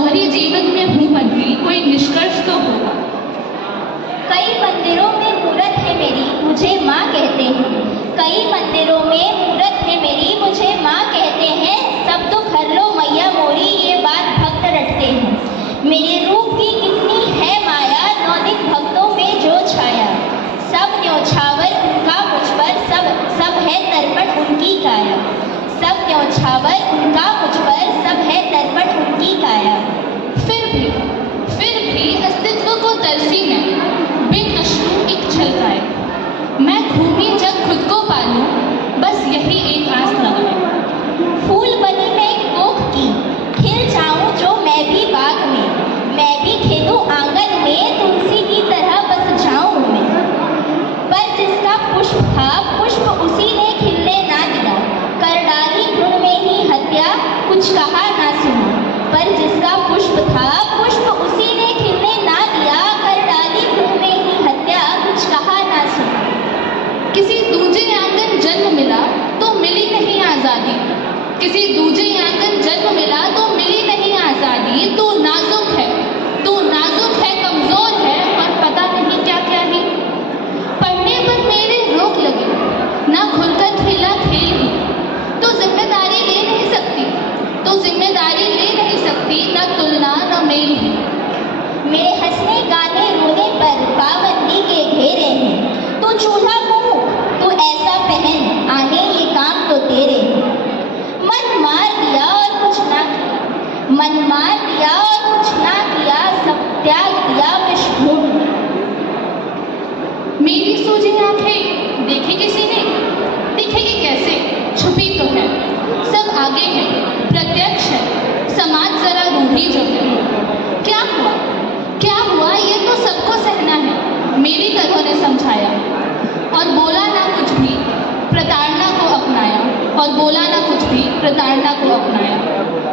दोहरी जीवन में हूँ बंधी, कोई निष्कर्ष तो होगा। कई मंदिरों में मूरत है मेरी, मुझे माँ कहते हैं। कई मंदिरों में मूरत है मेरी, मुझे माँ कहते हैं। सब दुख हर लो मैया मोरी, ये बात भक्त रटते हैं। मेरे रूप की कितनी है माया, नौ दिन भक्तों में जो छाया। सब न्योछावर उनका मुझ पर, सब है तर्पण उनकी काया। सब न्योछावर उनका मुझ पर, सब है तर्पण उनकी काया। फिर भी अस्तित्व को तरसी मैं, बिन अश्रु एक छलकाए। मैं घूमी जब खुद को पालूं, बस यही एक आस लगाए। फूल बनी मैं कोख की, खिल जाऊं जो मैं भी बाग में। मैं भी खेलूं आंगन में, तुलसी की तरह बस जाऊं मैं। पर जिसका पुष्प था, पुष्प उसी ने खिलने ना दिया। कर डाली भ्रूण में ही हत्या, कुछ कहा ना सुना। पर जिसका पुष्प था, पुष्प उसी ने खिलने ना दिया। कर डाली भ्रूण में ही हत्या, कुछ कहा ना सुना। किसी दूजे आंगन जन्म मिला तो मिली नहीं आज़ादी। किसी दूजे आंगन जन्म मिला तो मिली नहीं आज़ादी। तू नाजुक है, कमज़ोर है, और पता नहीं क्या क्या ही। पढ़ने पर मेरे रोक लगी, ना खुलकर खेला खेल ही। तो जिम्मेदारी ले नहीं सकती, ना तुलना ना मेल ही। मेरे हंसने गाने रोने पर पाबंदी के घेरे हैं। तू चूल्हा फूंक, तू ऐसा पहन, आने ये काम तो तेरे हैं। मन मार दिया और कुछ ना किया, सब त्याग दिया विश्वभूमि में। मेरी सूजी आंखें देखी किसी ने, दिखेगी कैसे, छुपी तो है। सब आगे है, प्रत्यक्ष है, समाज जरा रूढ़ी जो है। क्या हुआ ये तो सबको सहना है, मेरी तरह ने समझाया। और बोला ना कुछ भी, प्रताड़ना को अपनाया।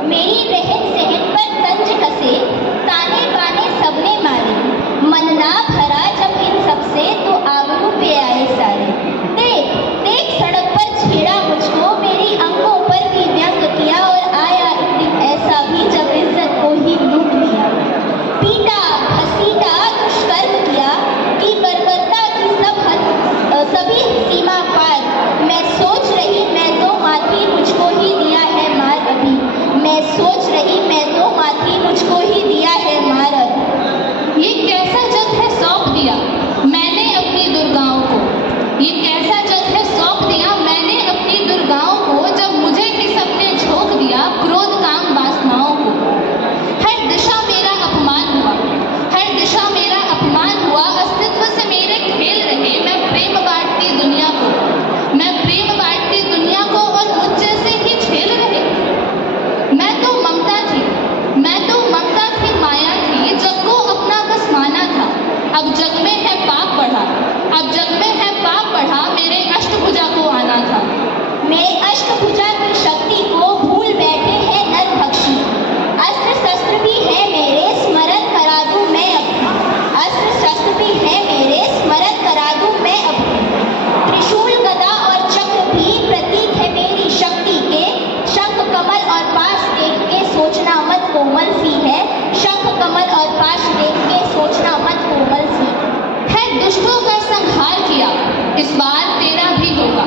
मेरी रहन सहन पर तंज कसे, ताने बाने सबने मारे। मन ना भरा जब इन सबसे, तो आबरू पे आए सारे। देख सड़क पर छेड़ा मुझको, मेरी अंगों पर भी व्यंग किया। और आया एक दिन ऐसा भी जब इज्जत को ही लूट लिया। पीटा घसीटा दुष्कर्म किया, कि बर्बरता की सभी सीमा पार। मैं सोच रही मैं तो माथी, मुझको ही दिया है मार अभी। मैं सोच रही मैं तो माथी, मुझको ही दिया है मार अभी। ये कैसा जग है सौंप दिया मैंने अपनी दुर्गाओं को। ये कैसा जग है सौंप दिया मैंने अपनी दुर्गाओं को। जब मुझे ही सबने झोंक दिया क्रोध काम वासनाओं को। हर दिशा मेरा अपमान हुआ, अस्तित्व से मेरे खेल रहे। मैं प्रेम बांटती दुनिया को, और मुझ जैसे ही झेल रहे। मैं तो ममता थी, माया थी, जग को अपना बस माना था। अब जग में है पाप बढ़ा, मेरे अष्टभुजा को आना था। मेरे अष्टभुजा की शक्ति को भूल बैठे हैं नरभक्षी। अस्त्र शस्त्र भी है मेरे, स्मरण करा दूं मैं अपनी। अस्त्र शस्त्र भी है मेरे, स्मरण करा दूं मैं अपनी। त्रिशूल गदा और चक्र भी प्रतीक है मेरी शक्ति के। शंख कमल और पाश देख के सोचना मत कोमल सी है। शंख कमल और पाश देख के सोचना मत कोमल सी है। दुष्टों का संहार किया, इस बार तेरा भी होगा।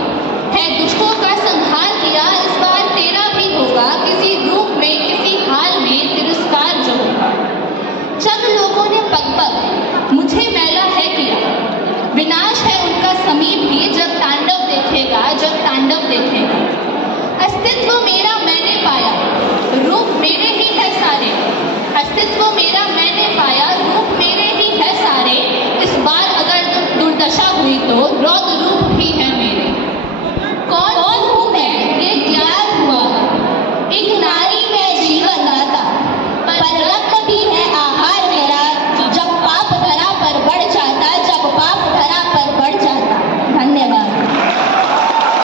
किसी रूप में, किसी हाल में तिरस्कार जो होगा। जब लोगों ने पग मुझे मैला है किया, विनाश है उनका समीप ही। जब तांडव देखेगा। अस्तित्व मेरा मैंने पाया, रूप मेरे ही है सारे। इस बार अगर दुर्दशा हुई तो